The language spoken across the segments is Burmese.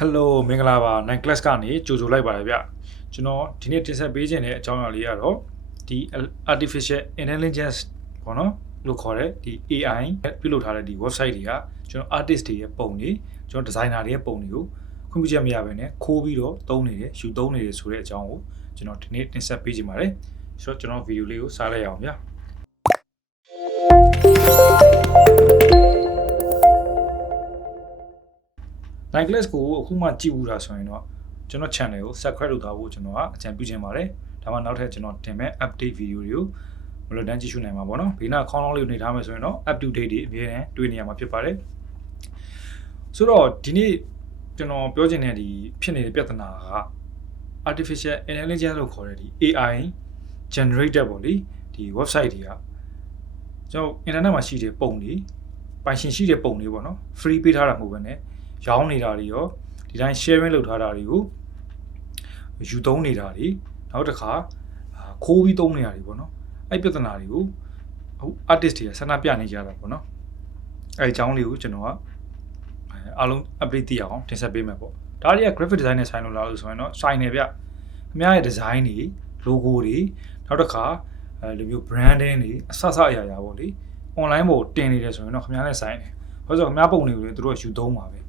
Hello မင်္ဂလာပါ Naing class ကနေကြိုဆိုလိုက်ပါတယ်ဗျကျွန်တော်ဒီနေ့တင်ဆက်ပေးခြင်းတဲ့အကြောင်းအရာလေးကတော့ဒီ artificial intelligence ပေါ့နော်လို့ခေါ်တဲ့ဒီ AI ပြုလုပ်ထားတဲ့ဒီ website တွေကကျွန်တော် artist တွေရဲ့ပုံတွေကျွန်တော် designer တွေရဲ့ပုံတွေကိုခွင့်ပြုချက်မရဘဲနဲ့ခိုးပြီးတော့သုံးနေတယ်ယူသုံးနေတယ်ဆိုတဲ့အကြောင်းကိုကျွန်တော်ဒီနေ့တင်ဆက်ပေးခြင်းပါတယ်ဆိုတော့ကျွန်တော်ဗီဒီယိုလေးကိုစားလိုက်အောင်ဗျာNaing class ကိုအခုမှကြည့်ဘူးတာဆိုရင်တော့ကျွန်တော် channel ကို subscribe လုပ်ထားဖို့ကျွန်တော်ကအကြံပြုချင်ပါတယ်ဒါမှနောက်ထပ်ကျွန်တော်တင်မဲ့ update video တွေကိုမလွတ်တမ်းကြည့်ရှုနိုင်မှာပေါ့နော်ဘေးနားခေါင်းလောင်းလေးကိုနှိပ်ထားမယ်ဆိုရင်တော့ up to date တွေအမြဲတမ်းတွေ့နေရမှာဖြစ်ပါတယ်ဆိုတော့ဒီနေ့ကျွန်တော်ပြောချင်တဲ့ဒီဖြစ်နေတဲ့ပြဿနာက artificial intelligence လို့ခေါ်တဲ့ဒီ AI generated ပေါ့လေဒီ website တွေကကျွန်တော် internet မှာရှိတဲ့ပုံတွေပိုင်ရှင်ရှိတဲ့ပုံတွေပေါ့နော် free ပေးထားတာမဟုတ်ဘဲနဲ့ရောင်းနေတာတွေရောဒီတိုင်း sharing လုပ်ထားတာတွေကိုယူသုံးနေတာတွေနောက်တစ်ခါခိုးပြီးသုံးနေတာတွေပေါ့နော်အဲ့ပြဿနာတွေကိုအခု artist တွေကဆန္ဒပြနေကြတာပေါ့နော်အဲ့အကြောင်းလေးကိုကျွန်တော်ကအားလုံး update သိအောင်တင်ဆက်ပေးမယ်ပေါ့ဒါတွေက graphic design နဲ့ဆိုင်လို့လားလို့ဆိုရင်တော့ဆိုင်နေဗျခင်ဗျားရဲ့ design တွေ logo တွေနောက်တစ်ခါဒီမျိုး branding တွေအဆအရာပေါ့လေ online ပေါ်တင်နေတယ်ဆိုရင်တော့ခင်ဗျားနဲ့ဆိုင်တယ်ဘာလို့ဆိုတော့ခင်ဗျားပုံတွေကိုလည်းသူတို့ကယူသုံးပါပဲ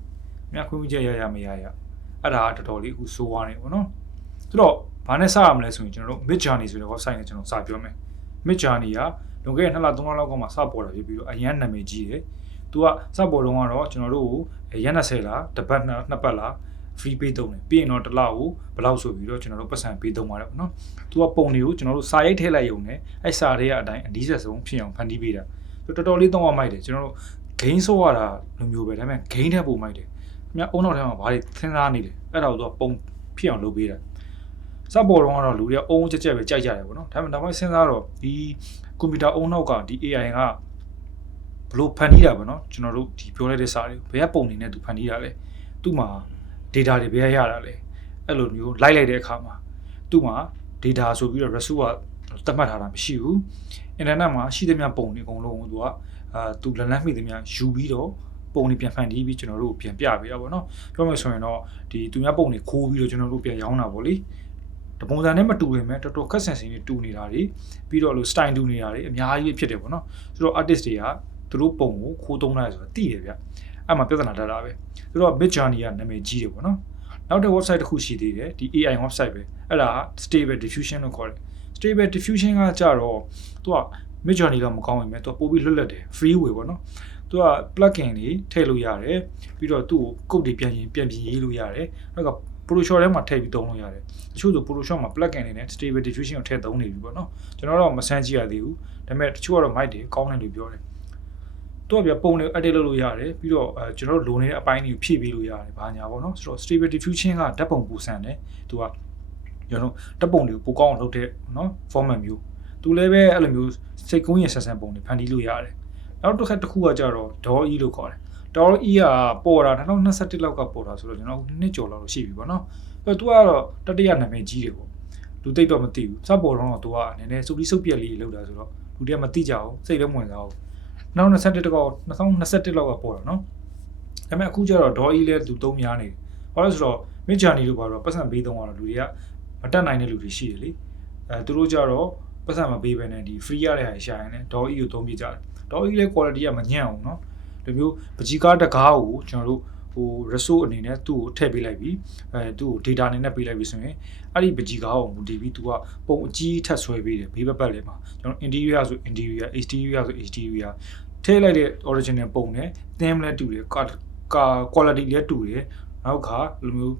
မြတ်ခွင့်ပြုချက်ရမရအဲ့ဒါတော်တော်လေးအခုစိုးသွားနေပေါ့နော်ဆိုတော့ဘာနဲ့စရမလဲဆိုရင်ကျွန်တော်တို့ Mid Journey ဆိုတဲ့ website နဲ့ကျွန်တော်စပြောမယ် Mid Journey ကလွန်ခဲ့တဲ့2လ3လလောက်ကမှစပေါ်တာဖြစ်ပြီးတော့အရန်နာမည်ကြီးတယ်သူကစပေါ်တော့ကတော့ကျွန်တော်တို့ကိုရက်20လားတစ်ပတ်နှစ်ပတ်လား free pay သုံးတယ်ပြီးရင်တော့တစ်လကိုဘယ်လောက်ဆိုပြီးတော့ကျွန်တော်တို့ပတ်စံပေးသုံးပါတယ်ပေါ့နော်သူကပုံတွေကိုကျွန်တော်တို့စာရိုက်ထည့်လိုက်ရုံနဲ့အဲ့စာတွေကအတိုင်းအဒီးဆက်ဆုံးဖြစ်အောင်ဖန်တီးပေးတာတော်တော်လေးသုံးရမိုက်တယ်ကျွန်တော်တို့ gain ဆော့ရတာလိုမျိုးပဲဒါပေမဲ့ gain ထက်ပိုမိုက်တယ်မြတ်အုံနောက်ထဲမှာဘာတွေစဉ်းစားနေလဲအဲ့ဒါကိုသူကပုံဖြစ်အောင်လုပ်ပေးတာစပေါ်တော့ကတော့လူတွေကအုံကြက်ကြက်ပဲကြိုက်ကြတယ်ပေါ့နော်ဒါပေမဲ့နောက်ပိုင်းစဉ်းစားတော့ဒီကွန်ပျူတာအုံနောက်ကဒီ AI ကဘလို့ဖန်တီးတာပေါ့နော်ကျွန်တော်တို့ဒီပြောလိုက်တဲ့စာတွေဘယ်ကပုံနေနဲ့သူဖန်တီးတာလဲသူ့မှာ data တွေဘယ်ရတာလဲအဲ့လိုမျိုးလိုက်လိုက်တဲ့အခါမှာသူ့မှာ data ဆိုပြီးတော့ resource ကသတ်မှတ်ထားတာမရှိဘူး internet မှာရှိသမျှပုံတွေအကုန်လုံးကိုသူကသူလက်လန်းမိသမျှယူပြီးတော့ပုံတွေပြန်ဖန်တီးပြီးကျွန်တော်တို့ပြန်ပြပေးတာပေါ့နော်ပြောမယ်ဆိုရင်တော့ဒီသူများပုံတွေခိုးပြီးတော့ကျွန်တော်တို့ပြန်ရောင်းတာပေါ့လေတပုံစံနဲ့မတူရင်ပဲတော်တော်ခက်ဆန်ဆင်တွေတူနေတာတွေပြီးတော့လို့ style တူနေတာတွေအများကြီးဖြစ်တယ်ပေါ့နော်ဆိုတော့ artist တွေကသူတို့ပုံကိုခိုးသုံးလိုက်ဆိုတာသိတယ်ဗျအဲ့မှာပြဿနာတက်တာပဲဆိုတော့ Mid Journey ကနာမည်ကြီးတယ်ပေါ့နော်နောက်တဲ့ website တစ်ခုရှိသေးတယ်ဒီ AI website ပဲအဲ့ဒါ stable diffusion လို့ခေါ်တယ် stable diffusion ကကြတော့သူက Mid Journey ကမကောင်းရင်ပဲသူကပို့ပြီးလွတ်လပ်တယ် free way ပေါ့နော်သူက plugin တွေထည့်လို့ရတယ်ပြီးတော့သူ့ကို code တွေပြန်ပြင်ရေးလို့ရတယ်နောက်က Photoshop ထဲမှာထည့်ပြီးသုံးလို့ရတယ်တချို့ဆို Photoshop မှာ plugin တွေနဲ့ stable diffusion ကိုထည့်သုံးနေပြီပေါ့နော်ကျွန်တော်တော့မဆန်းကြည့်ရသေးဘူးဒါပေမဲ့တချို့ကတော့ mic တွေကောင်းတယ်လို့ပြောတယ်သူကပြပုံတွေ edit လုပ်လို့ရတယ်ပြီးတော့ကျွန်တော်တို့လိုနေတဲ့အပိုင်းတွေကိုဖြည့်ပေးလို့ရတယ်ဘာညာပေါ့နော်ဆိုတော့ stable diffusion ကဓာတ်ပုံပူဆန်တယ်သူကကျွန်တော်ဓာတ်ပုံတွေကိုပိုကောင်းအောင်လုပ်တဲ့နော် format မျိုးသူလည်းပဲအဲ့လိုမျိုးစိတ်ကူးရင်ဆန်ဆန်ပုံတွေဖန်တီးလို့ရတယ်နောက်တစ်ခါတစ်ခုကကြတော့ DALL-E လို့ခေါ်တယ် DALL-E ကပေါ်တာ2021လောက်ကပေါ်တာဆိုတော့ကျွန်တော်နှစ်ကျော်လောက်ရှိပြီပေါ့နော်အဲ့သူကတော့တတိယနာမည်ကြီးတယ်ပေါ့လူသိတော့မသိဘူးစပေါ်တော့သူကနည်းနည်းစုပ်ပြက်လေးလောက်တာဆိုတော့လူတွေကမသိကြအောင်စိတ်လည်းမဝင်စားဘူး2021တော့2021လောက်ကပေါ်တာနော်ဒါပေမဲ့အခုကျတော့ DALL-E လည်းသူသုံးများနေတယ်ဘာလို့ဆိုတော့ Mid Journey လို့ပါတော့ပတ်စံပေးသုံးရတော့လူတွေကမတက်နိုင်တဲ့လူတွေရှိတယ်လေသူတို့ကြတော့ပတ်စံမပေးဘဲနဲ့ဒီ free ရတဲ့ဟာရှာရင်လည်း DALL-E ကိုသုံးပြကြတယ်DALL-E လည်း quality ကမညံ့အောင်เนาะဒီမျိုးပကြီးကားတကားကိုကျွန်တော်တို့ဟို resource အနေနဲ့သူ့ကိုထည့်ပေးလိုက်ပြီးသူ့ကို data အနေနဲ့ပေးလိုက်ပြီးဆိုရင်အဲ့ဒီပကြီးကားကိုမူတည်ပြီးသူကပုံအကြီးထပ်ဆွဲပေးတယ်ဘေးပတ်လေးမှာကျွန်တော် interior ဆို interior exterior ဆို exterior ထည့်လိုက်တဲ့ original ပုံနဲ့ theme လည်းတူတယ် quality လည်းတူတယ်နောက်ခါလိုမျိုး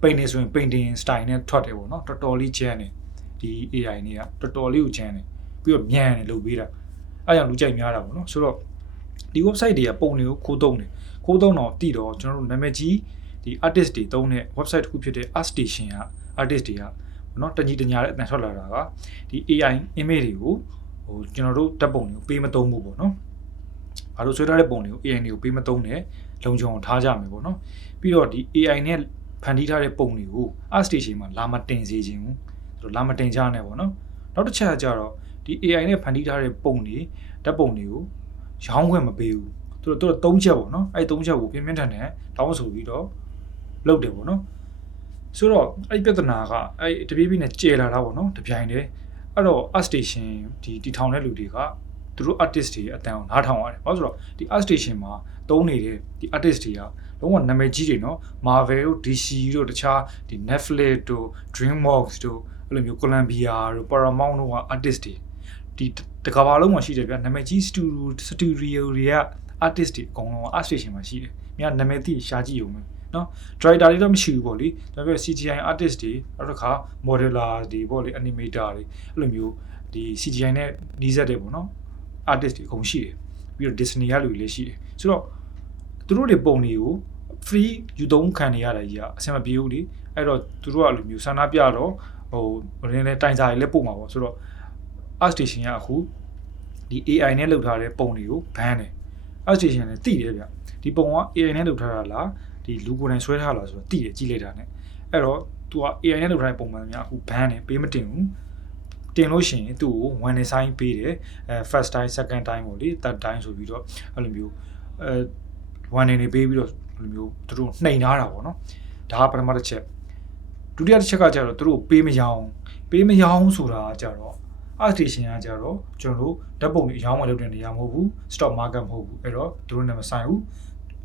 painting ဆိုရင် painting style နဲ့ထွက်တယ်ပေါ့เนาะတော်တော်လေးချမ်းတယ်ဒီ AI တွေကတော်တော်လေးကိုချမ်းတယ်ပြီးတော့မြန်တယ်လုပ်ပေးတာအဲ့ကြောင့်လူကြိုက်များတာပေါ့နော်ဆိုတော့ဒီ website တွေကပုံတွေကိုခိုးသုံးတယ်ခိုးသုံးတော့တည်တော့ကျွန်တော်တို့နာမည်ကြီးဒီ artist တွေသုံးတဲ့ website တစ်ခုဖြစ်တဲ့ art station က artist တွေကပေါ့နော်တညီတညာတဲ့အတန်ထွက်လာတာကဒီ AI image တွေကိုဟိုကျွန်တော်တို့ဓာတ်ပုံတွေကိုပေးမသုံးဘူးပေါ့နော်ဘာလို့ဆွဲထားတဲ့ပုံတွေကို AI တွေကိုပေးမသုံးနဲ့လုံခြုံအောင်ထားကြမယ်ပေါ့နော်ပြီးတော့ဒီ AI နဲ့ဖန်တီးထားတဲ့ပုံတွေကို art station မှာလာမတင်စေခြင်းဘူးဆိုတော့လာမတင်ကြနဲ့ပေါ့နော်နောက်တစ်ချက်ကကြတော့ဒီ AI နဲ့ဖန်တီးထားတဲ့ပုံတွေဓာတ်ပုံတွေကိုရောင်းခွင့်မပေးဘူးသူတို့3ချက်ပေါ့နော်အဲ့3ချက်ကိုပြင်းပြင်းထန်ထန်တောင်းဆိုပြီးတော့ လုပ်တယ်ပေါ့နော်ဆိုတော့အဲ့ပြဿနာကအဲ့တပြေးပြေးနဲ့ကျေလာတာပေါ့နော်တပြိုင်တည်းအဲ့တော့ art station ဒီတီထောင်တဲ့လူတွေကသူတို့ artist တွေအတန်အောင်နားထောင်ရတယ်ဘာလို့ဆိုတော့ဒီ art station မှာတုံးနေတဲ့ဒီ artist တွေကလုံးဝနာမည်ကြီးတွေနော် Marvel တို့ DC တို့တခြားဒီ Netflix တို့ DreamWorks တို့အဲ့လိုမျိုး Columbia တို့ Paramount တို့က artist တွေဒီတကဘာလုံးမှာရှိတယ်ဗျနာမည်ကြီး studio တွေက artist တွေအကုန်လုံး art station မှာရှိတယ်မြန်နာမည်သိရှားကြည့်ရုံပဲနော် director တွေတော့မရှိဘူးပေါ့လေဒါပေမဲ့ CGI artist တွေနောက်တစ်ခါ modeler တွေပေါ့လေ animator တွေအဲ့လိုမျိုးဒီ CGI နဲ့နှီးစပ်တယ်ပေါ့နော် artist တွေအကုန်ရှိတယ်ပြီးတော့ Disney ကလူတွေလည်းရှိတယ်ဆိုတော့သူတို့တွေပုံတွေကို free ယူသုံးခံနေရတာကြီးကအဆင်မပြေဘူးလေအဲ့တော့သူတို့ကလိုမျိုးဆန္ဒပြတော့ဟိုရင်းနဲ့တိုင်စာတွေလည်းပို့မှာပေါ့ဆိုတော့ art station ကအခုဒီ AI နဲ့လုပ်ထားတဲ့ပုံတွေကို ban တယ် art station နဲ့တိတယ်ဗျဒီပုံက AI နဲ့လုပ်ထားတာလားဒီလူကိုယ်တိုင်ဆွဲထားလားဆိုတော့တိတယ်ကြည့်လိုက်တာ ਨੇ အဲ့တော့ तू က AI နဲ့လုပ်ထားတဲ့ပုံမှန်များအခု ban တယ်ပေးမတင်ဘူးတင်လို့ရှိရင်သူ့ကို one design ပေးတယ်first time second time ပေါ့လေ third time ဆိုပြီးတော့အဲ့လိုမျိုးone နေပေးပြီးတော့အဲ့လိုမျိုးသူတို့နှိမ်ထားတာပေါ့နော်ဒါကပထမတစ်ချက်ဒုတိယတစ်ချက်ကကျတော့သူတို့ပေးမရောင်းဆိုတာကကျတော့ art station ကကြတော့ကျွန်တော်တို့ဓာတ်ပုံတွေအရောင်းဝယ်လုပ်တဲ့နေရာမဟုတ်ဘူး stock market မဟုတ်ဘူးအဲ့တော့သူတို့နဲ့မဆိုင်ဘူး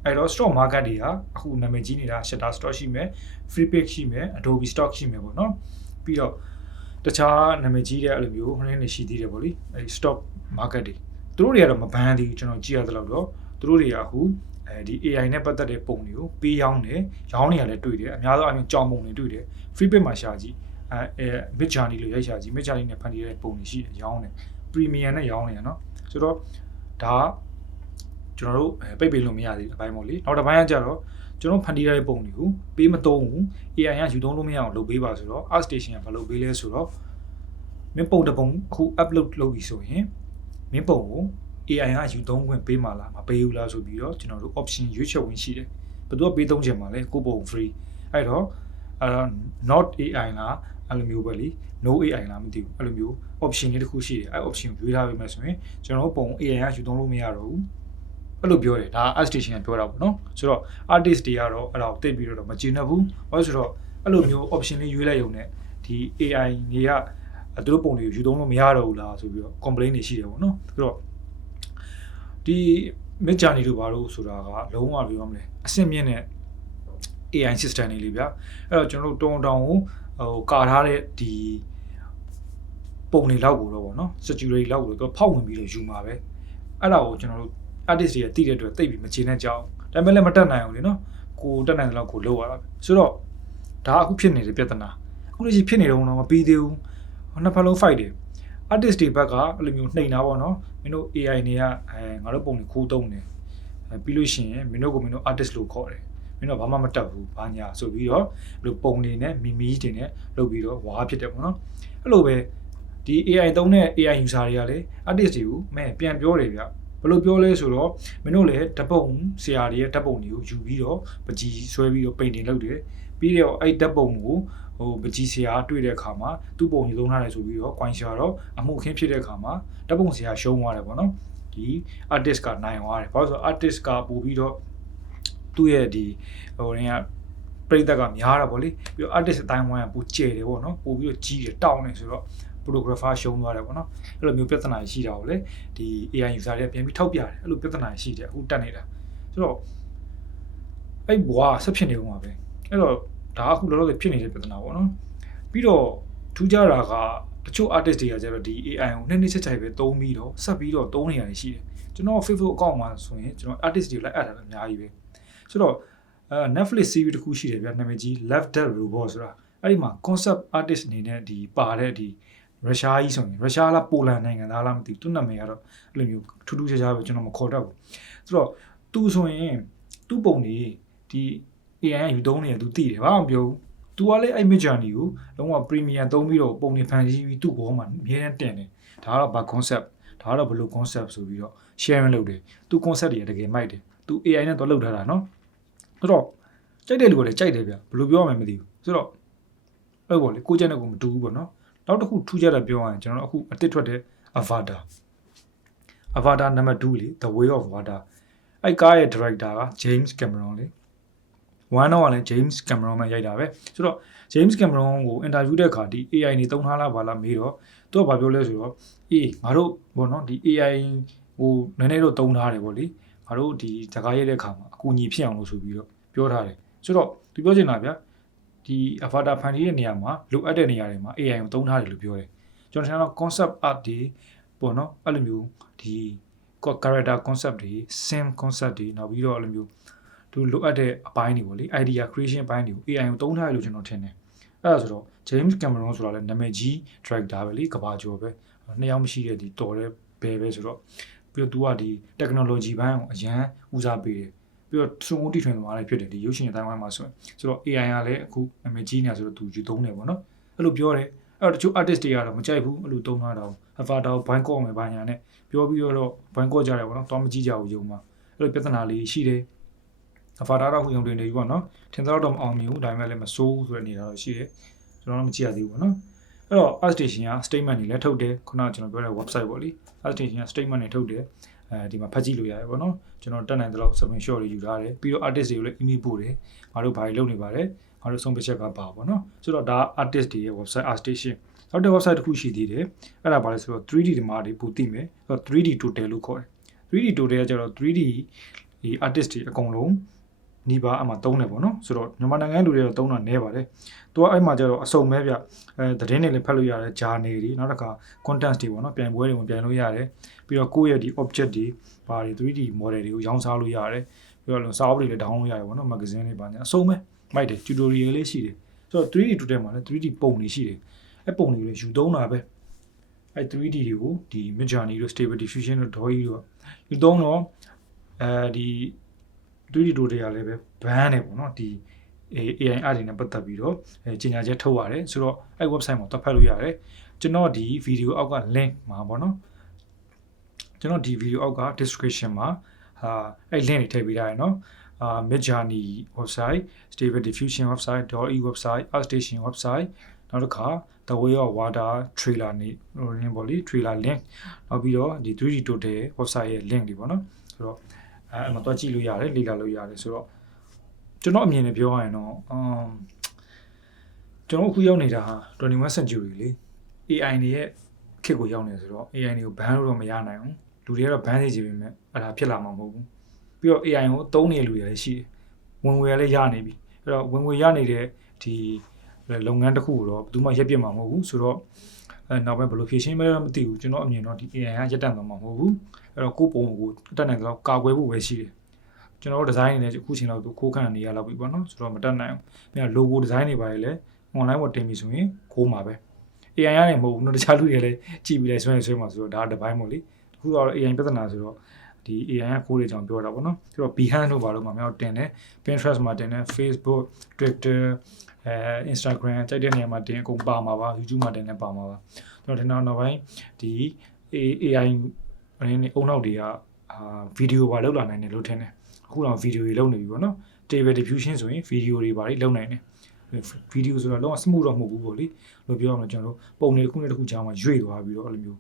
အဲ့တော့ stock market တွေကအခုနာမည်ကြီးနေတာ shutter stock ရှိမယ် free page ရှိမယ် adobe stock ရှိမယ်ပေါ့နော်ပြီးတော့တခြားနာမည်ကြီးတဲ့အဲ့လိုမျိုးဟိုနေ့နေရှိသေးတယ်ပေါ့လေအဲ့ stock market တွေသူတို့တွေကတော့မဘန်းသေးဘူးကျွန်တော်ကြည့်ရသလောက်တော့သူတို့တွေကအခုဒီ AI နဲ့ပတ်သက်တဲ့ပုံတွေကိုပေးရောင်းတယ်ရောင်းနေရလဲတွေ့တယ်အများဆုံးအပြင်ကြောင်ပုံတွေတွေ့တယ် free page မှာရှာကြည့်mid journey လို့ရိုက်ရှာကြည့် mid journey နဲ့ဖန်တီးတဲ့ပုံတွေရှိတယ်ရောင်းတယ် premium နဲ့ရောင်းနေရနော်ဆိုတော့ဒါကျွန်တော်တို့ပိတ်ပေးလို့မရသေးတဲ့အပိုင်းပေါ့လေနောက်တစ်ပိုင်းကကြတော့ကျွန်တော်ဖန်တီးရတဲ့ပုံတွေကိုပေးမသုံးဘူး AI ကယူသုံးလို့မရအောင်လုပ်ပေးပါဆိုတော့ art station ကဘာလုပ်ပေးလဲဆိုတော့မင်းပုံတစ်ပုံအခု upload လုပ်ပြီဆိုရင်မင်းပုံကို AI ကယူသုံးခွင့်ပေးမှာလားမပေးဘူးလားဆိုပြီးတော့ကျွန်တော်တို့ option ရွေးချယ်ဝင်ရှိတယ်ဘယ်သူကပေးသုံးချင်မှာလဲကိုပုံ free အဲ့တော့not AI လားအဲ့လိုမျိုးပဲလी no AI လားမသိဘူးအဲ့လိုမျိုး option တွေတခုရှိတယ်အဲ့ option ရွေးထားပေးမယ်ဆိုရင်ကျွန်တော်တို့ပုံ AI ကယူသုံးလို့မရတော့ဘူးအဲ့လိုပြောတယ်ဒါ art station ကပြောတာပေါ့နော်ဆိုတော့ artist တွေကတော့အဲ့ဒါကိုသိပြီးတော့မကျေနပ်ဘူးဘာလို့ဆိုတော့အဲ့လိုမျိုး option လေးရွေးလိုက်ရုံနဲ့ဒီ AI တွေကသူတို့ပုံတွေကိုယူသုံးလို့မရတော့ဘူးလားဆိုပြီးတော့ complaint တွေရှိတယ်ပေါ့နော်ဆိုတော့ဒီ mid journey တို့ဘာလို့ဆိုတာကလုံးဝပြောရမလဲအဆင့်မြင့်တဲ့ AI system တွေလေဗျာအဲ့တော့ကျွန်တော်တို့တောင်ကိုကာထားတဲ့ဒီပုံတွေလောက်ကိုတော့ဗောနော် security လောက်ကိုတော့ဖောက်ဝင်ပြီးတော့ယူမှာပဲအဲ့ဒါကိုကျွန်တော်တို့ artist တွေကတိတဲ့အတွက်တိတ်ပြီးမချေနဲ့ကြောင်းဒါပေမဲ့လည်းမတက်နိုင်ဘူးလေနော်ကိုတက်နိုင်တဲ့လောက်ကိုလုပ်ရတာပဲဆိုတော့ဒါအခုဖြစ်နေတဲ့ပြဿနာအခုလည်းဖြစ်နေတော့မပြီးသေးဘူးနှစ်ဖက်လုံး fight တယ် artist တွေဘက်ကအဲ့လိုမျိုးနှိမ်တာဗောနော်မင်းတို့ AI တွေကငါတို့ပုံတွေခိုးသုံးတယ်ပြီးလို့ရှိရင်မင်းတို့ကိုမင်းတို့ artist လို့ခေါ်တယ်မင်းတို့ဘာမှမတက်ဘူးဘာညာဆိုပြီးတော့ဘယ်ပုံတွေနဲ့မီမီတွေနဲ့လုပ်ပြီးတော့ဝါဖြစ်တယ်ပေါ့နော်အဲ့လိုပဲဒီ AI သုံးတဲ့ AI user တွေကလည်း artist တွေကိုပြန်ပြောတယ်ဗျဘယ်လိုပြောလဲဆိုတော့မင်းတို့လည်းဓာတ်ပုံဆရာတွေရဲ့ဓာတ်ပုံတွေကိုယူပြီးတော့ပကြီးဆွဲပြီးတော့ painting လုပ်တယ်ပြီးတော့အဲ့ဓာတ်ပုံကိုပကြီးဆရာတွေ့တဲ့အခါမှာသူ့ပုံကြီးသုံးထားတယ်ဆိုပြီးတော့ coin ရှာတော့အမှုခင်းဖြစ်တဲ့အခါမှာဓာတ်ပုံဆရာရှုံးသွားတယ်ပေါ့နော်ဒီ artist ကနိုင်သွားတယ်ဘာလို့ဆိုတော့ artist ကပို့ပြီးတော့သူ့ရဲ့ဒီရင်းကပြိတ္တကများတာပေါ့လေပြီးတော့ artist အတိုင်းဝိုင်းကပိုကျယ်တယ်ပေါ့နော်ပို့ပြီးတော့ကြီးတယ်တောင်းနေဆိုတော့ photographer ရှုံးသွားတယ်ပေါ့နော်အဲ့လိုမျိုးပြဿနာရှိတာကိုလေဒီ AI user တွေကပြန်ပြီးထောက်ပြတယ်အဲ့လိုပြဿနာရှိတယ်အခုတက်နေတာဆိုတော့အဲ့ဘွားဆက်ဖြစ်နေဦးမှာပဲအဲ့တော့ဒါအခုလောလောဆယ်ဖြစ်နေတဲ့ပြဿနာပေါ့နော်ပြီးတော့ထူးခြားတာကတချို့ artist တွေကကျတော့ဒီ AI ကိုနှစ်ချက်ပဲသုံးပြီးတော့ဆက်ပြီးတော့သုံးနေရတယ်ရှိတယ်ကျွန်တော် Facebook account မှာဆိုရင်ကျွန်တော် artist တွေလိုက်အပ်တာလည်းအများကြီးပဲဆိုတော့Netflix series တခုရှိတယ်ဗျနာမည်ကြီး Left Dead Robot ဆိုတာအဲ့ဒီမှာ concept artist အနေနဲ့ဒီပါတဲ့ဒီရုရှားကြီးဆိုရင်ရုရှားလားပိုလန်နိုင်ငံသားလားမသိဘူးသူနာမည်ကတော့အဲ့လိုမျိုးထူးထူးခြားခြားပဲကျွန်တော်မခေါ်တတ်ဘူးဆိုတော့သူဆိုရင်သူ့ပုံတွေဒီ AI ကယူသုံးနေတယ်သူသိတယ်ဘာမှမပြောဘူးသူကလည်းအဲ့ mid journey ကိုလုံးဝ premium သုံးပြီးတော့ပုံတွေဖန်တီးပြီးသူ့ဘောမှာအများနဲ့တင်တယ်ဒါကတော့ဘာ concept ဒါကတော့ဘယ်လို concept ဆိုပြီးတော့ sharing လုပ်တယ်သူ concept တွေတကယ်မိုက်တယ်သူ AI နဲ့တော့လုပ်ထားတာနော်ဆိုတော့ကြိုက်တဲ့လူကလည်းကြိုက်တယ်ဗျဘယ်လိုပြောရမလဲမသိဘူးဆိုတော့အဲ့ပေါ့လေကိုကျန်တဲ့ကိုမတူဘူးပေါ့နော်နောက်တစ်ခုထူးခြားတာပြောရရင်ကျွန်တော်အခုအတစ်ထွက်တဲ့ Avatar number 2လေ The Way of Water အဲ့ကားရဲ့ director က James Cameron လေ one တော့လည်း James Cameron မှာရိုက်တာပဲဆိုတော့ James Cameron ကို interview တဲ့အခါဒီ AI နေသုံးထားလားဘာလားမေးတော့သူကဘာပြောလဲဆိုတော့ငါတို့ဘောနော်ဒီ AI ဟိုနည်းနည်းတော့သုံးထားတယ်ပေါ့လေငါတို့ဒီစကားရေးတဲ့အခါမှာအကူအညီဖြစ်အောင်လို့ဆိုပြီးတော့ပြောထားတယ်ဆိုတော့သူပြောချင်တာဗျာဒီ avatar ဖန်တီးတဲ့နေရာမှာလိုအပ်တဲ့နေရာတွေမှာ AI ကိုသုံးထားတယ်လို့ပြောတယ်ကျွန်တော်ထင်တော့ concept art တွေပေါ့နော်အဲ့လိုမျိုးဒီ character concept တွေ sim concept တွေနောက်ပြီးတော့အဲ့လိုမျိုးသူလိုအပ်တဲ့အပိုင်းတွေပေါ့လေ idea creation အပိုင်းတွေကို AI ကိုသုံးထားတယ်လို့ကျွန်တော်ထင်တယ်အဲ့ဒါဆိုတော့ James Cameron ဆိုတာလည်းနာမည်ကြီး director ပဲလေကဘာကျော်ပဲနှစ်ယောက်မရှိတဲ့ဒီတော်တဲ့ပဲဆိုတော့ပြီးတော့သူကဒီ technology ဘိုင်းကိုအရန်ဦးစားပေးတယ်ပြီးတော့စုံဦးတီထွင်သွားလိုက်ဖြစ်တယ်ဒီရုပ်ရှင်အတိုင်းဝိုင်းမှာဆိုတော့ AI ကလည်းအခုနာမည်ကြီးနေဆိုတော့သူယူသုံးတယ်ပေါ့နော်အဲ့လိုပြောတယ်အဲ့တော့တချို့ artist တွေကတော့မကြိုက်ဘူးအဲ့လိုသုံးထားတာ avatar ကို bind ကော့မယ်ဘာညာနဲ့ပြောပြီးတော့ bind ကော့ကြတယ်ပေါ့နော်တော့မကြည့်ကြဘူးယုံမှာအဲ့လိုပြဿနာလေးရှိတယ်avatar တော့ဟိုယုံတင်နေပြီပေါ့နော်ထင်သလောက်တော့မအောင်မြင်ဘူးဒါပေမဲ့လည်းမဆိုးဘူးဆိုတဲ့အနေထားတော့ရှိတယ်ကျွန်တော်တော့မကြည့်ရသေးဘူးပေါ့နော်အဲ့တော့ art station က statement တွေလည်းထုတ်တယ်ခုနကကျွန်တော်ပြောတဲ့ website ပေါ့လေ art station က statement တွေထုတ်တယ်ဒီမှာဖတ်ကြည့်လို့ရတယ်ပေါ့နော်ကျွန်တော်တက်နိုင်တဲ့လောက် screenshot တွေယူထားတယ်ပြီးတော့ artist တွေကိုလည်း email ပို့တယ်ငါတို့ဘာတွေလုပ်နေပါတယ်ငါတို့ဆုံးဖြတ်ချက်ကပါပေါ့နော်ဆိုတော့ဒါ artist တွေရဲ့ website art station နောက်တဲ့ website တစ်ခုရှိသေးတယ်အဲ့ဒါဘာလဲဆိုတော့ 3D ဒီမှာတွေပို့သိမယ်ဆိုတော့ 3D total လို့ခေါ်တယ် 3D total ကကျတော့ 3D ဒီ artist တွေအကုန်လုံးနီးပါးအမှသုံးတယ်ပေါ့နော်ဆိုတော့မြန်မာနိုင်ငံလူတွေတော့သုံးတာနည်းပါတယ်သူကအဲ့မှာကျတော့အစုံပဲဗျသတင်းတွေလည်းဖတ်လို့ရတယ်ဂျာနယ်တွေနောက်တစ်ခါ content တွေပေါ့နော်ပြိုင်ပွဲတွေဝင်ပြိုင်လို့ရတယ်ပြီးတော့ကိုယ့်ရဲ့ဒီ object တွေဘာတွေ 3D model တွေကိုရောင်းစားလို့ရတယ်ပြီးတော့စာအုပ်တွေလည်း download လို့ရတယ်ပေါ့နော် magazine တွေပါညာအစုံပဲမိုက်တယ် tutorial လေးရှိတယ်ဆိုတော့ 3D total မှာလည်း 3D ပုံတွေရှိတယ်အဲ့ပုံတွေကိုယူသုံးတာပဲအဲ့ 3D တွေကိုဒီ mid journey တို့ stable diffusion တို့ DALL-E တို့ယူသုံးတော့ဒီ 3D total တွေကလည်းပဲ ban တယ်ပေါ့နော်ဒီ AI art တွေနဲ့ပတ်သက်ပြီးတော့ကြေညာချက်ထုတ်ရတယ်ဆိုတော့အဲ့ website မှာတက်ဖတ်လို့ရတယ်ကျွန်တော်ဒီ video အောက်က link မှာပေါ့နော်ကျွန်တော်ဒီ video အောက်က description မှာအဲ့ link တွေထည့်ပေးထားရနော်mid journey website stable diffusion website DALL-E website art station website နောက်တစ်ခါ the way of water trailer နေပေါ့လေ trailer link နောက်ပြီးတော့ဒီ 3D total website ရဲ့ link တွေပေါ့နော်ဆိုတော့အဲ့မှာတော့ကြည့်လို့ရတယ်လေ့လာလို့ရတယ်ဆိုတော့ကျွန်တော်အမြင်နဲ့ပြောရရင်တော့ကျွန်တော်အခုရောက်နေတာဟာ21 century လေ AI တွေရဲ့ခေတ်ကိုရောက်နေဆိုတော့ AI တွေကို ban လို့တော့မရနိုင်ဘူးလူတွေကတော့ ban နေကြပြီမဲ့အဲ့ဒါဖြစ်လာမှာမဟုတ်ဘူးပြီးတော့ AI ကိုသုံးနေတဲ့လူတွေလည်းရှိတယ်ဝင်ငွေလည်းရနေပြီအဲ့တော့ဝင်ငွေရနေတဲ့ဒီလုပ်ငန်းတစ်ခုကိုတော့ဘယ်သူမှရက်ပြစ်မှာမဟုတ်ဘူးဆိုတော့နောက်ပိုင်းဘယ်လိုဖြည့်ရှင်းမလဲမသိဘူးကျွန်တော်အမြင်တော့ဒီ AI ကရက်တန့်သွားမှာမဟုတ်ဘူးအဲ့တော့ကိုယ့်ပုံကိုအတက်နိုင်တော့ကာကွယ်ဖို့ပဲရှိတယ်ကျွန်တော်တို့ design နေတယ်အခုချိန်လောက်ခိုးခံနေရလောက်ပြီပေါ့နော်ဆိုတော့မတက်နိုင်ဘူးပြီးတော့ logo design တွေပါလေ online ပေါ်တင်ပြီဆိုရင်ခိုးမှာပဲ AI ရတယ်မဟုတ်ဘူးတခြားလူတွေလည်းကြည့်ပြီးလဲဆွဲမှာဆိုတော့ဒါတစ်ပိုင်းပေါ့လေတခုတော့ AI ပြဿနာဆိုတော့ဒီ AI ကခိုးတွေကြောင့်ပြောတာပေါ့နော်ဆိုတော့ Behance တို့ဘာလို့မှမရောက်တင်တယ် Pinterest မှာတင်တယ် Facebook Twitter Instagram ကြိုက်တဲ့နေရာမှာတင်အကုန်ပါမှာပါ YouTube မှာတင်လည်းပါမှာပါကျွန်တော်ဒီနောက်ပိုင်းဒီ AI အနေနဲ့အုံနောက်တွေကဗီဒီယိုပါလောက်လာနိုင်တယ်လို့ထင်တယ်အခုတော့ဗီဒီယိုတွေလုပ်နေပြီပေါ့နော် stable diffusion ဆိုရင်ဗီဒီယိုတွေပါလုပ်နိုင်တယ်ဗီဒီယိုဆိုတော့လုံးဝ smooth တော့မဟုတ်ဘူးပေါ့လေလို့ပြောရမှာကျွန်တော်တို့ပုံတွေတစ်ခုနဲ့တစ်ခုကြားမှာရွေ့သွားပြီးတော့အဲ့လိုမျိုး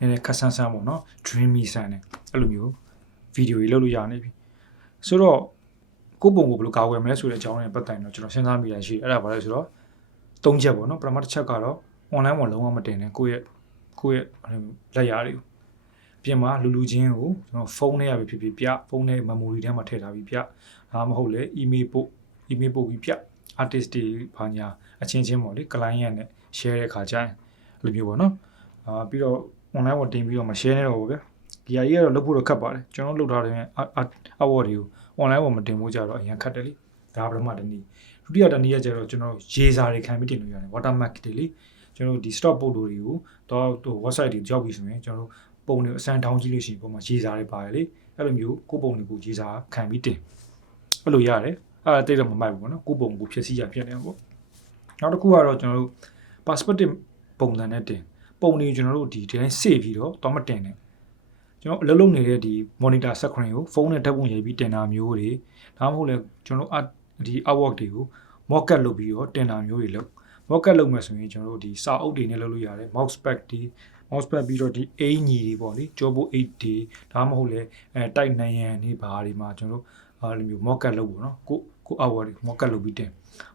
နည်းနည်းခက်ဆန်းဆန်းပေါ့နော် dreamy ဆန်းတယ်အဲ့လိုမျိုးဗီဒီယိုတွေလုပ်လို့ရနေပြီဆိုတော့ကိုယ့်ပုံကိုဘယ်လိုကာကွယ်မလဲဆိုတဲ့အကြောင်းနဲ့ပတ်သက်တော့ကျွန်တော်စဉ်းစားမိတာရှိတယ်အဲ့ဒါဘာလဲဆိုတော့၃ချက်ပေါ့နော်ပထမတစ်ချက်ကတော့ online မှာလုံးဝမတင်နဲ့ကိုယ့်ရဲ့လက်ရာတွေကိုပြင်မှာလူချင်းကိုကျွန်တော်ဖုန်းထဲရပဲဖြစ်ဖြစ်ပြဖုန်းထဲ memory ထဲမှာထည့်ထားပြီးပြဒါမှမဟုတ်လေ email ပို့ပြီးပြ artist တွေဘာညာအချင်းချင်းပေါ့လေ client နဲ့ share တဲ့ခါကျရင်လိုမျိုးပေါ့နော်ပြီးတော့ online ပေါ်တင်ပြီးတော့မ share နဲ့တော့ဘူးဗျာဒီအရေးကတော့လုပ်ဖို့တော့ခက်ပါတယ်ကျွန်တော်လုပ်ထားတဲ့ award တွေကို online ပေါ်မတင်ဖို့ကြတော့အရင်ခက်တယ်လေဒါပထမတစ်နည်းဒုတိယတစ်နည်းကကျတော့ကျွန်တော်ရေစာတွေခံပြီးတင်လို့ရတယ် watermark တွေလေကျွန်တော်ဒီ stock ပို့လို့တွေကိုတော့ website တွေကြောက်ပြီးဆိုရင်ကျွန်တော်ပုံတွေအစမ်းထောင်းကြည့်လို့ရှိရင်ပုံမှာရေစာတွေပါတယ်လေအဲ့လိုမျိုးကိုပုံတွေကိုရေစာခံပြီးတင်အဲ့လိုရတယ်အဲ့ဒါတိတ်တော့မမိုက်ဘူးပေါ့နော်ကိုပုံကိုဖြည့်စည်းရဖြစ်နေပေါ့နောက်တစ်ခုကတော့ကျွန်တော်တို့ perspective ပုံစံနဲ့တင်ပုံတွေကျွန်တော်တို့ဒီတိုင်းစေ့ပြီးတော့တော့မတင်နဲ့ကျွန်တော်အလုပ်လုပ်နေတဲ့ဒီ monitor screen ကိုဖုန်းနဲ့ဓာတ်ပုံရိုက်ပြီးတင်တာမျိုးတွေဒါမှမဟုတ်လေကျွန်တော်ဒီ artwork တွေကို mock up လုပ်ပြီးတော့တင်တာမျိုးတွေလုပ် mock up လုပ်မယ်ဆိုရင်ကျွန်တော်တို့ဒီစာအုပ်တွေနဲ့လုပ်လို့ရတယ် mouse pad တွေ mouse pad ပြီးတော့ဒီအင်ကြီးတွေပေါ့လေကြောပိုး8တွေဒါမှမဟုတ်လေတိုက်နိုင်ရန်နေဘာတွေမှာကျွန်တော်တို့လိုမျိုး mock up လုပ်ပေါ့နော် ကိုအောက်ဝါတွေမော့ကတ်လုပ်ပြီးတင်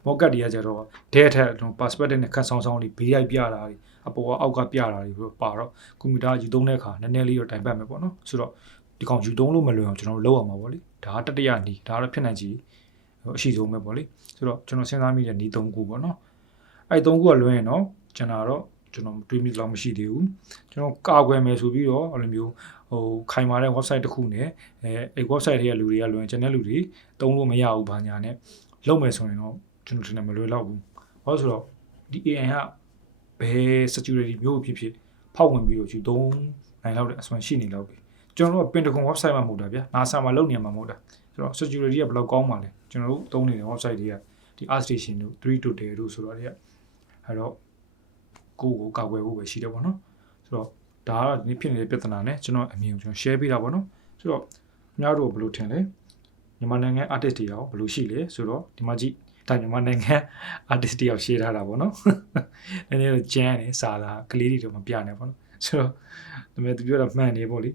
မော့ကတ်တွေကကြတော့တဲထက် perspective နဲ့ခတ်ဆောင်းတွေဘေးရိုက်ပြတာတွေအပေါ်ကအောက်ကပြတာတွေပါတော့ကွန်ပျူတာယူသုံးတဲ့အခါနည်းနည်းလေးတော့တိုင်ပတ်မယ်ပေါ့နော်ဆိုတော့ဒီကောင်ယူသုံးလို့မလွယ်အောင်ကျွန်တော်တို့လုပ်အောင်ပါပေါ့လေဒါကတတိယနီးဒါတော့ဖြစ်နိုင်ကြည်အရှိဆုံးပဲပေါ့လေဆိုတော့ကျွန်တော်စဉ်းစားမိတဲ့နီး၃ခုပေါ့နော်အဲ့၃ခုကလွယ်ရင်တော့ကျွန်တော်တွေးမိတော့မရှိသေးဘူးကျွန်တော်ကာကွယ်မယ်ဆိုပြီးတော့အဲ့လိုမျိုးခိုင်မာတဲ့ website တစ်ခုနဲ့အဲ့ website တွေကလူတွေကလွယ်ကျန်တဲ့လူတွေသုံးလို့မရဘူးဘာညာနဲ့လုပ်မယ်ဆိုရင်တော့ကျွန်တော်ထင်တယ်မလွယ်တော့ဘူးဘာလို့ဆိုတော့ဒီ AI ကဘယ် security မျိုးဖြစ်ဖြစ်ဖောက်ဝင်ပြီးတော့ယူသုံးနိုင်လောက်တဲ့အစွမ်းရှိနေလောက်ပြီကျွန်တော်တို့ပင်တကွန် website မှာမဟုတ်တာဗျာ NASA မှာလုပ်နေမှာမဟုတ်တာဆိုတော့ security ကဘယ်လောက်ကောင်းပါလဲကျွန်တော်တို့သုံးနေတဲ့ website တွေကဒီ Art Station တို့3 to 10တို့ဆိုတော့အဲ့တော့ကိုကာကွယ်ဖို့ပဲရှိတယ်ပေါ့နော်ဆိုတော့ဒါကဒီဖြစ်နေတဲ့ပြဿနာနဲ့ကျွန်တော်အမြင်ကိုကျွန်တော် share ပေးတာပေါ့နော်ဆိုတော့ခင်ဗျားတို့ဘယ်လိုထင်လဲမြန်မာနိုင်ငံ artist တွေရောဘယ်လိုရှိလဲဆိုတော့ဒီမှာကြည့်ဒါမြန်မာနိုင်ငံ artist တွေရော share ထားတာပေါ့နော်နည်းနည်းတော့ကျန်းနေစာလာကလေးတွေတော့မပြနဲ့ပေါ့နော်ဆိုတော့ဒါပေမဲ့သူပြောတာမှန်နေပေါ့လေ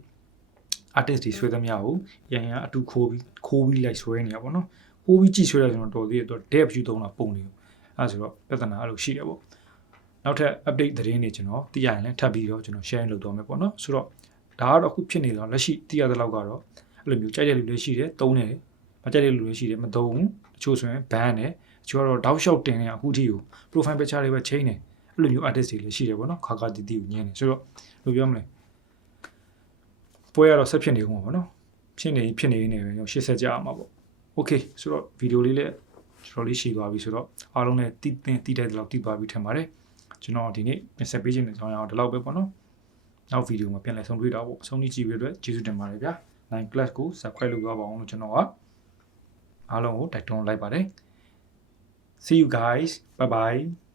artist တွေဆွဲသမျှကိုရန်အတူခိုးပြီးလိုက်ဆွဲနေတာပေါ့နော်ခိုးပြီးကြည့်ဆွဲရကျွန်တော်တော်သေးတယ်တော့ depth view သုံးတာပုံနေအဲဆိုတော့ပြဿနာအဲ့လိုရှိတယ်ပေါ့နောက်ထပ် update သတင်းတွေကျွန်တော်သိရရင်လည်းထပ်ပြီးတော့ကျွန်တော် sharing လုပ်သွားမယ်ပေါ့နော်ဆိုတော့ဒါကတော့အခုဖြစ်နေတော့လက်ရှိသိရတဲ့လောက်ကတော့အဲ့လိုမျိုးကြိုက်တဲ့လူတွေရှိတယ်သုံးတယ်မကြိုက်တဲ့လူတွေရှိတယ်မသုံးဘူးတချို့ဆိုရင် ban တယ်တချို့ကတော့ down shot တင်နေအခုထိကို profile picture တွေပဲချိန်နေအဲ့လိုမျိုး artist တွေလည်းရှိတယ်ပေါ့နော်ခါတီတီကိုညင်းနေဆိုတော့ဘယ်လိုပြောမလဲပွဲရတော့ဆက်ဖြစ်နေဦးမှာပေါ့နော်ဖြစ်နေနေပဲရှေ့ဆက်ကြရမှာပေါ့ okay ဆိုတော့ဗီဒီယိုလေးလည်းတော်တော်လေးရှည်သွားပြီဆိုတော့အားလုံးလည်းတီးတဲ့လောက်တီးသွားပြီထင်ပါတယ်ကျွန်တော်ဒီနေ့ပြင်ဆက်ပေးခြင်းနဲ့ကြောင်းရအောင်ဒီလောက်ပဲပေါ့နော်နောက်ဗီဒီယိုမှာပြန်လည်ဆုံတွေ့တော့ပေါ့ဆုံးဖြတ်ကြည့်ပြီးအတွက်ကျေးဇူးတင်ပါတယ်ဗျာ Naing class ကို subscribe လုပ်သွားပါအောင်လို့ကျွန်တော်ကအားလုံးကိုတိုက်တွန်းလိုက်ပါတယ် See you guys bye bye